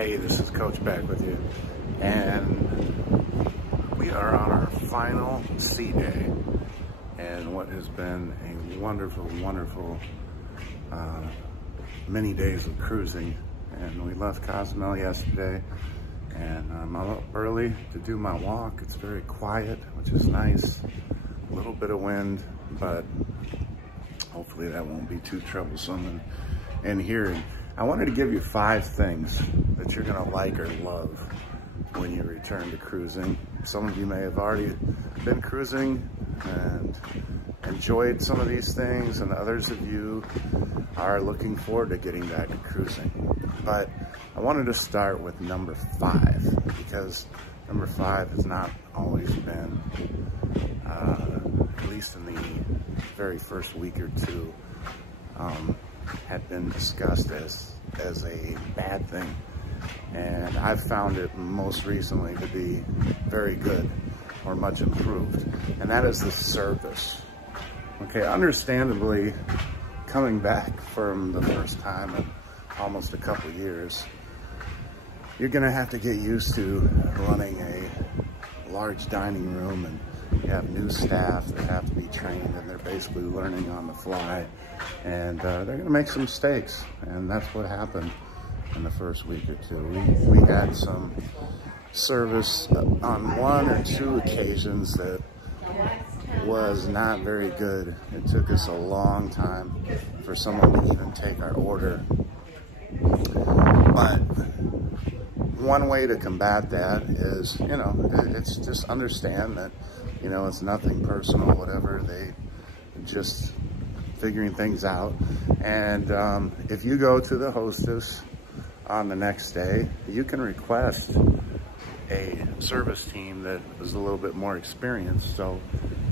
Hey, this is Coach back with you, and we are on our final sea day, and what has been a wonderful, wonderful many days of cruising. And we left Cozumel yesterday, and I'm up early to do my walk. It's very quiet, which is nice. A little bit of wind, but hopefully that won't be too troublesome in hearing. I wanted to give you 5 things that you're gonna like or love when you return to cruising. Some of you may have already been cruising and enjoyed some of these things, and others of you are looking forward to getting back to cruising. But I wanted to start with number 5, because number 5 has not always been, at least in the very first week or two, had been discussed as a bad thing. And I've found it most recently to be very good or much improved, and that is the service. Okay, understandably, coming back from the first time in almost a couple years, you're gonna have to get used to running a large dining room, and you have new staff that have to be trained, and they're basically learning on the fly, and they're gonna make some mistakes, and that's what happened in the first week or two. We had some service on 1 or 2 occasions that was not very good. It took us a long time for someone to even take our order. But one way to combat that is, you know, it's just understand that, you know, it's nothing personal, whatever. They just figuring things out. And if you go to the hostess on the next day, you can request a service team that is a little bit more experienced, so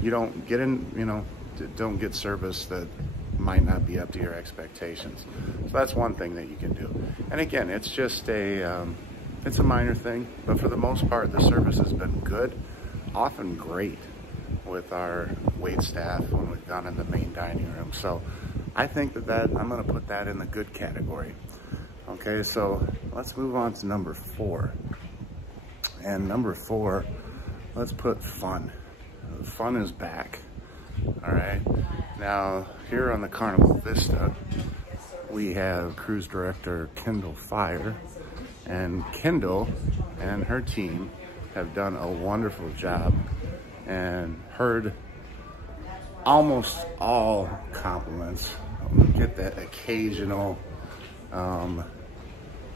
you don't get in, you know, don't get service that might not be up to your expectations. So that's one thing that you can do. And again, it's just it's a minor thing, but for the most part, the service has been good, often great, with our wait staff when we've gone in the main dining room. So I think that I'm gonna put that in the good category. Okay, so let's move on to number 4. And number 4, let's put fun. Fun is back. All right. Now, here on the Carnival Vista, we have cruise director Kendall Fire, and Kendall and her team have done a wonderful job and heard almost all compliments. We get that occasional,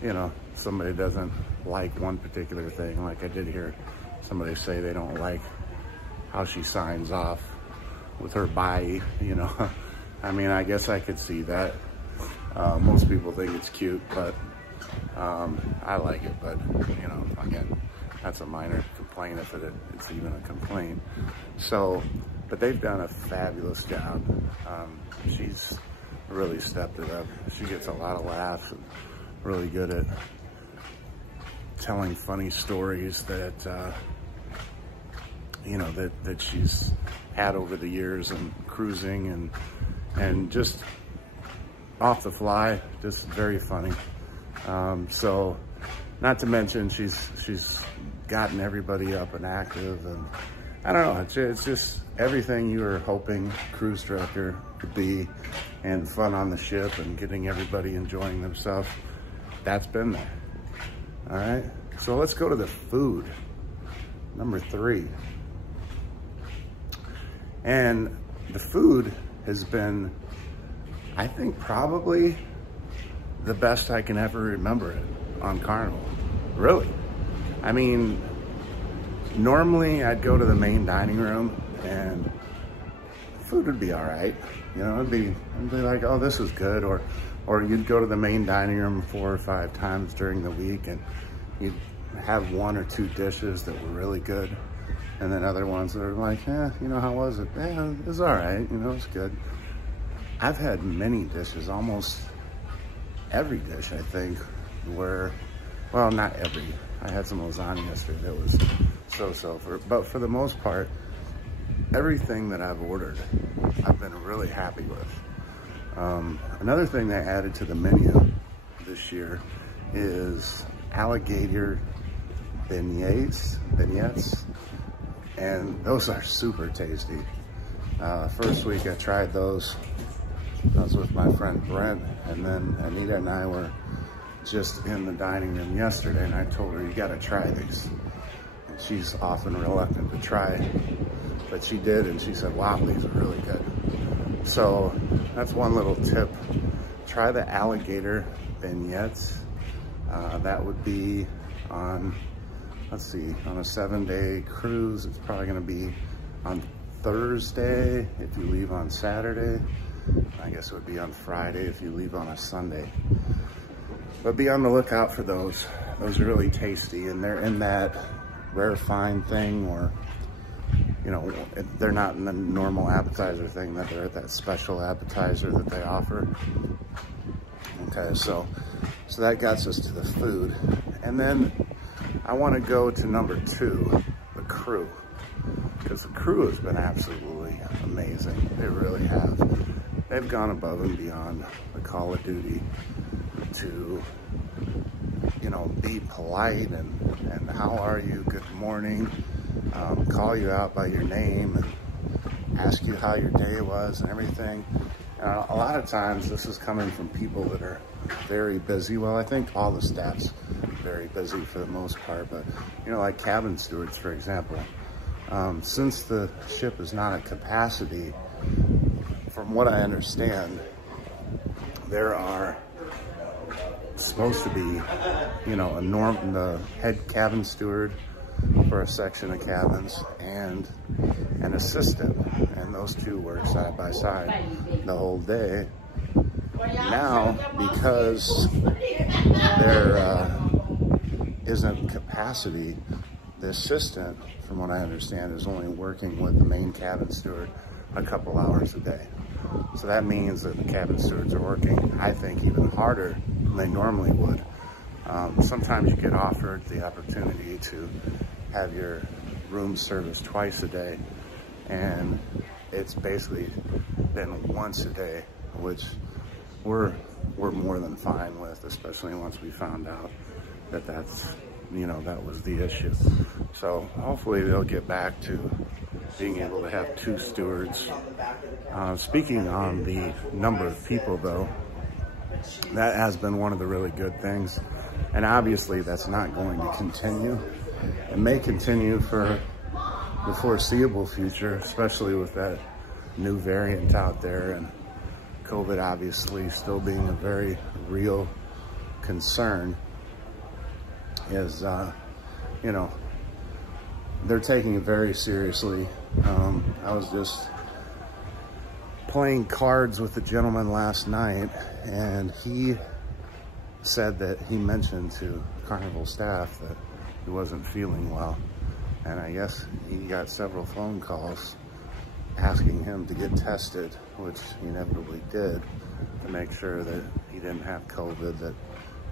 you know, somebody doesn't like one particular thing. Like I did hear somebody say they don't like how she signs off with her bye, you know. I mean, I guess I could see that. Most people think it's cute, but I like it. But, you know, again, that's a minor complaint if it's even a complaint. So, but they've done a fabulous job. She's really stepped it up. She gets a lot of laughs and really good at telling funny stories that, you know, that she's had over the years and cruising and just off the fly, just very funny. So not to mention she's gotten everybody up and active, and I don't know, it's just everything you were hoping cruise director could be, and fun on the ship and getting everybody enjoying themselves. That's been there. All right, so let's go to the food, number 3. And the food has been, I think, probably the best I can ever remember it on Carnival, really. I mean, normally I'd go to the main dining room and food would be all right. You know, it'd be like, oh, this is good. Or you'd go to the main dining room 4 or 5 times during the week, and you'd have 1 or 2 dishes that were really good, and then other ones that are like, you know, how was it? It was all right, you know, it's good. I've had many dishes, almost every dish, I think, where, well, not every. I had some lasagna yesterday that was so-so, but for the most part, everything that I've ordered, I've been really happy with. Another thing they added to the menu this year is alligator vignettes, and those are super tasty. First week I tried those. I was with my friend Brent, and then Anita and I were just in the dining room yesterday, and I told her, you gotta try these. And she's often reluctant to try, but she did, and she said, wow, these are really good. So that's one little tip. Try the alligator vignettes. That would be on, let's see, on a 7-day cruise. It's probably gonna be on Thursday if you leave on Saturday. I guess it would be on Friday if you leave on a Sunday. But be on the lookout for those. Those are really tasty, and they're in that rare find thing, or, you know, they're not in the normal appetizer thing, that they're at that special appetizer that they offer. Okay, so that gets us to the food. And then I want to go to number 2, the crew, because the crew has been absolutely amazing. They really have. They've gone above and beyond the Call of Duty to, you know, be polite and how are you, good morning, call you out by your name and ask you how your day was and everything. A lot of times this is coming from people that are very busy. Well, I think all the staff's very busy for the most part, but, you know, like cabin stewards, for example, since the ship is not at capacity, from what I understand, there are supposed to be, you know, the head cabin steward for a section of cabins and an assistant, and those two work side by side the whole day. Now, because there isn't capacity, the assistant, from what I understand, is only working with the main cabin steward a couple hours a day. So that means that the cabin stewards are working, I think, even harder than they normally would. Sometimes you get offered the opportunity to have your room serviced twice a day, and it's basically been once a day, which we're more than fine with, especially once we found out that that's, you know, that was the issue. So hopefully they'll get back to being able to have 2 stewards. Speaking on the number of people though, that has been one of the really good things. And obviously that's not going to continue. It may continue for the foreseeable future, especially with that new variant out there, and COVID obviously still being a very real concern. Is, you know, they're taking it very seriously. I was just playing cards with a gentleman last night, and he said that he mentioned to Carnival staff that he wasn't feeling well. And I guess he got several phone calls asking him to get tested, which he inevitably did, to make sure that he didn't have COVID, that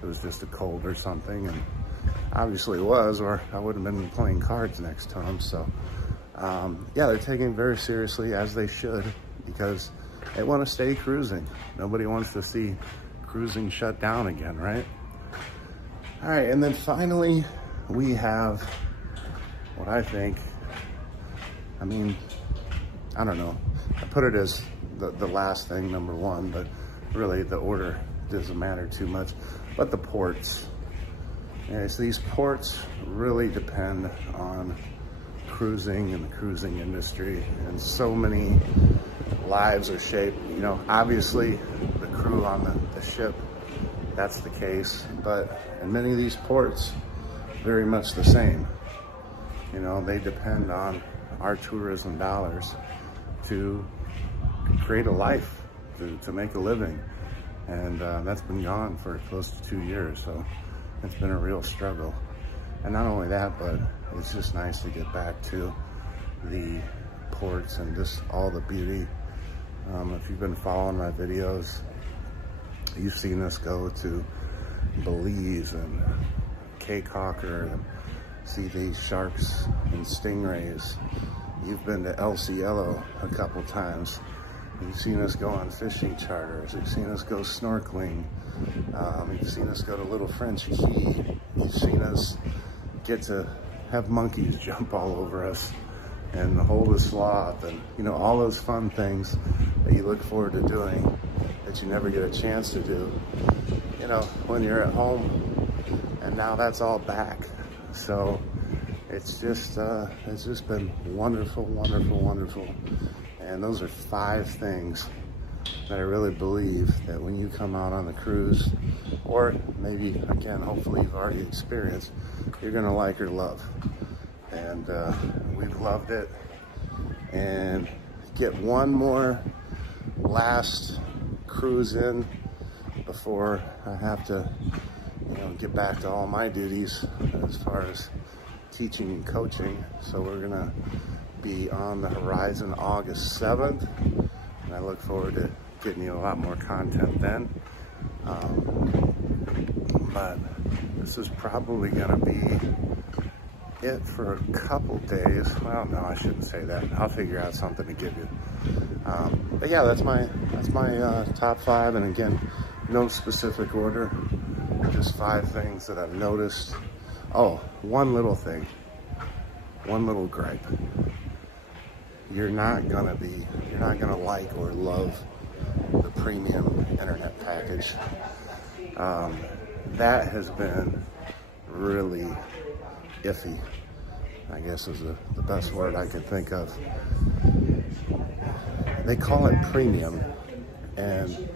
it was just a cold or something. And obviously it was, or I wouldn't have been playing cards next to him. So yeah, they're taking it very seriously, as they should, because they want to stay cruising. Nobody wants to see cruising shut down again, right? All right, and then finally we have what I think, I mean, I don't know, I put it as the last thing, number 1, but really the order doesn't matter too much, but the ports. Okay, so these ports really depend on cruising and the cruising industry, and so many lives are shaped. You know, obviously the crew on the ship, that's the case, but in many of these ports, very much the same. You know, they depend on our tourism dollars to create a life, to make a living. And that's been gone for close to 2 years, so it's been a real struggle. And not only that, but it's just nice to get back to the ports and just all the beauty. If you've been following my videos, you've seen us go to Belize and Cape Cocker and see these sharks and stingrays. You've been to El Cielo a couple times. You've seen us go on fishing charters. You've seen us go snorkeling. You've seen us go to Little French Key. You've seen us get to have monkeys jump all over us and hold a sloth, and you know, all those fun things that you look forward to doing that you never get a chance to do, you know, when you're at home. And now that's all back. So it's just been wonderful, wonderful, wonderful. And those are 5 things that I really believe that when you come out on the cruise, or maybe again, hopefully you've already experienced, you're gonna like or love. And we've loved it. And get one more last cruise in before I have to, you know, get back to all my duties as far as teaching and coaching. So we're gonna be on the horizon August 7th, and I look forward to getting you a lot more content then. But this is probably gonna be it for a couple days. Well, no, I shouldn't say that. I'll figure out something to give you. But yeah, that's my top 5, and again, no specific order, just 5 things that I've noticed. Oh, one little thing, one little gripe. You're not gonna like or love the premium internet package. That has been really iffy, I guess is the best word I can think of. They call it premium, and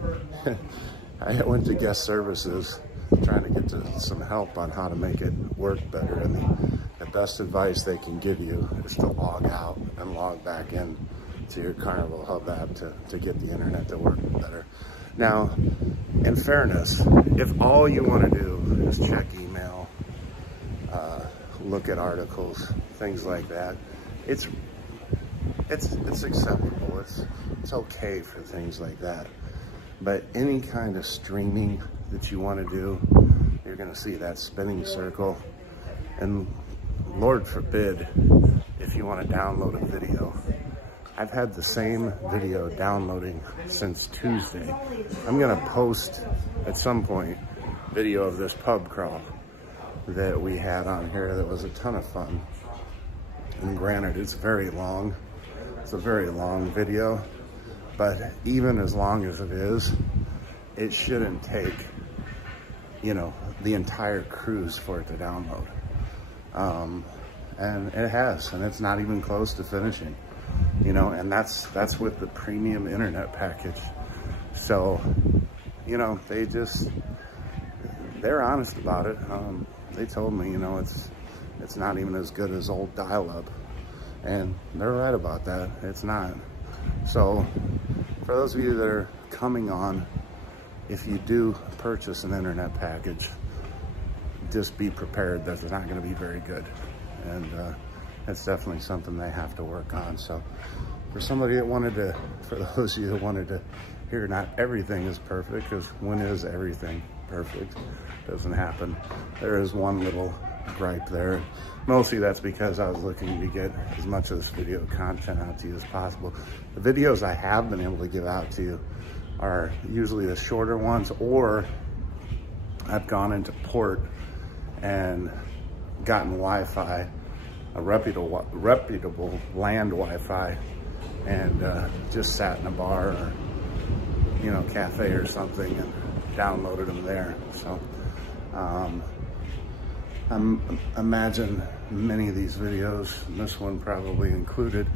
I went to guest services trying to get to some help on how to make it work better, and the best advice they can give you is to log out and log back in to your Carnival Hub app to get the internet to work better. Now, in fairness, if all you want to do is check email, look at articles, things like that, it's acceptable. It's okay for things like that. But any kind of streaming that you want to do, you're going to see that spinning circle. And Lord forbid, if you want to download a video. I've had the same video downloading since Tuesday. I'm going to post at some point video of this pub crawl that we had on here that was a ton of fun. And granted, it's very long. It's a very long video, but even as long as it is, it shouldn't take, you know, the entire cruise for it to download. And it has, and it's not even close to finishing, you know, and that's with the premium internet package. So, you know, they're honest about it. They told me, you know, it's not even as good as old dial-up, and they're right about that. It's not. So for those of you that are coming on, if you do purchase an internet package, just be prepared that it's not going to be very good. And it's definitely something they have to work on. So for somebody that wanted to, for those of you that wanted to hear not everything is perfect, because when is everything perfect? Doesn't happen. There is one little gripe there. Mostly that's because I was looking to get as much of this video content out to you as possible. The videos I have been able to give out to you are usually the shorter ones, or I've gone into port and gotten Wi-Fi, a reputable land Wi-Fi, and just sat in a bar or, you know, cafe or something and downloaded them there. So I imagine many of these videos, and this one probably included,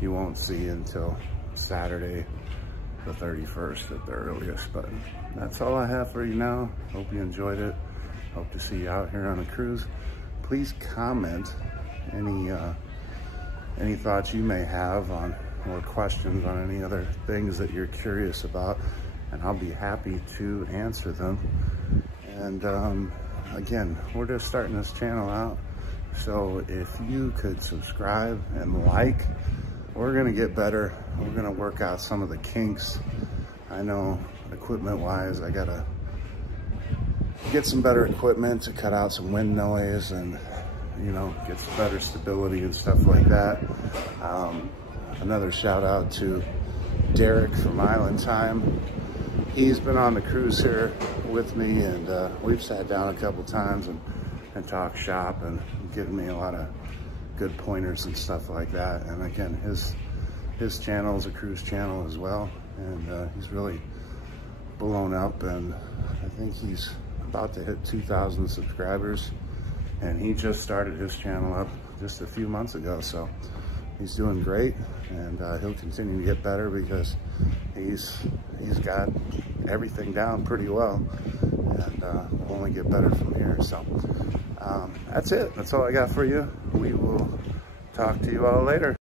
you won't see until Saturday the 31st at the earliest. But that's all I have for you now. Hope you enjoyed it. Hope to see you out here on a cruise. Please comment any thoughts you may have on, or questions on any other things that you're curious about, and I'll be happy to answer them. And again, we're just starting this channel out, so if you could subscribe and like, we're gonna get better. We're gonna work out some of the kinks. I know equipment wise, I gotta get some better equipment to cut out some wind noise and, you know, get some better stability and stuff like that. Another shout out to Derek from Island Time. He's been on the cruise here with me, and we've sat down a couple times and talked shop and given me a lot of good pointers and stuff like that. And again, his channel is a cruise channel as well, and he's really blown up, and I think he's about to hit 2,000 subscribers, and he just started his channel up just a few months ago. So he's doing great, and he'll continue to get better because he's got everything down pretty well, and we'll only get better from here. So that's it. That's all I got for you. We will talk to you all later.